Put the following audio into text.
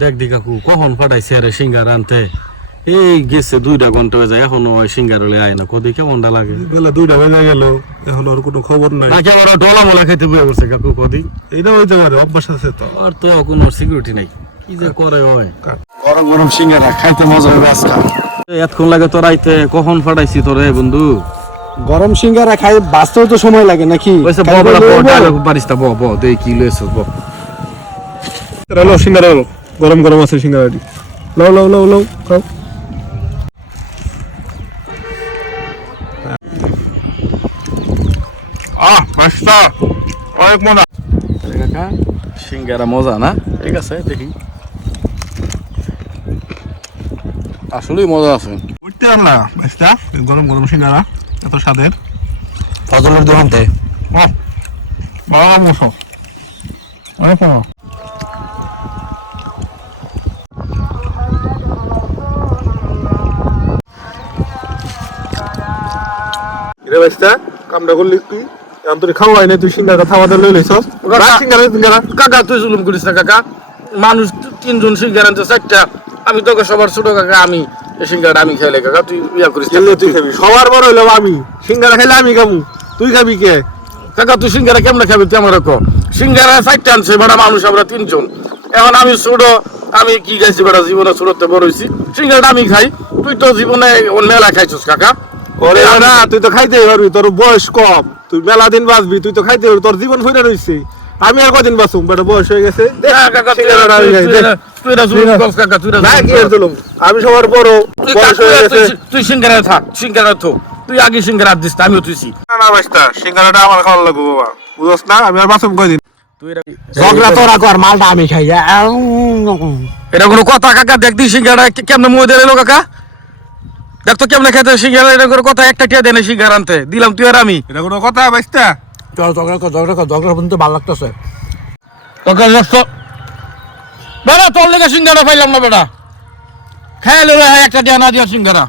দেখ দি কাকু কখন পাঠাইছে আরে সিঙ্গার আনতে এই গেছে 2টা ঘন্টা হয়ে যায় এখনো ওই সিঙ্গার হলে আয় না কদি কেমনটা লাগে বেলা 2টা বেজে গেল এখন আর কোনো খবর নাই নাকি ওরা ডলা মলা খাইতে বয়ে পড়ছে কাকু কদি এইটা হইতে পারে অভ্যাস আছে তো আর তো কোনো সিকিউরিটি নাই কি যে করে ওই গরম গরম সিঙ্গারা খাইতে মজা হবে আজকে এতক্ষণ লাগে তোর আইতে কখন পাঠাইছি তোরে বন্ধু গরম সিঙ্গারা খাই বাঁচতেও তো সময় লাগে নাকি ওইসব বড় পারিস ব ব দেই কি লইছ ব লো সিঙ্গারা লো গরম গরম আছে সিঙ্গারাটি লো লো লো লো খাও মাস্টার অনেক মজা কাকা সিঙ্গারা মজা না ঠিক আছে দেখি আসলেই মজা আছে উঠতে পারলা মাস্টার গরম গরম সিঙ্গারা এত স্বাদের ফজলের দোকানতে ভালো মশো অনেক মজা রে মাস্টার কামটা করলি তুই এখন তুই খাওয়াই না তুই সিঙ্গারা থামাতে লই লইছস সিঙ্গারা কাকা তুই জুলুম করিস না কাকা মানুষ 3 জন সিঙ্গারা আনতে 4টা আমি তোকে সবার ছোট কাকা আমি এই সিঙ্গারা আমি খাইলে কাকা তুই ইয়া করিস গেলে তুই খাবি সবার বড় হইলো আমি সিঙ্গারা খাইলে আমি খাবো তুই খাবি কে কাকা তুই সিঙ্গারা কেমনে খাবি তুই আমার কো সিঙ্গারা 4টা আনছে বড় মানুষ আমরা 3 জন এখন আমি ছোট আমি কি খাইছি বড় জীবনে ছোটতে বড় হইছি সিঙ্গারা আমি খাই তুই তো জীবনে মেলা খাইছস কাকা ওরে না তুই তো খাইতেই পারবি তোর বয়স কম তুই মেলা দিন বাঁচবি তুই তো খাইতে পারবি তোর জীবন ফিরে রইছে আমি আর কদিন বাঁচুম বেটা বয়স হয়ে গেছে আমি সবার বড় বয়স হয়ে গেছে তুই সিঙ্গারা থাক সিঙ্গারা তো তুই আগে সিঙ্গারা দিস আমিও তুইছি না মাস্টার সিঙ্গারাটা আমার খাওয়া লাগবে বাবা বুঝছ না আমি আর বাঁচুম কয়দিন ঝগড়া তোরা কর মালটা আমি খাই এটা কোনো কথা কাকা দেখদি সিঙ্গারা কেমনে মুয়ে দিল কাকা দেখ তো কেমনে খেতে সিঙ্গারা এটা করে কথা একটা টিয়া দেনে সিঙ্গারা আনতে দিলাম তুই আর আমি এটা কোনো কথা বাইস্তা ঝগড়া পর্যন্ত ভালো লাগতেছে তোকে বেড়া তোর লেগে সিঙ্গারা পাইলাম না বেটা খেয়াল একটা টিয়া না দিয়া সিঙ্গারা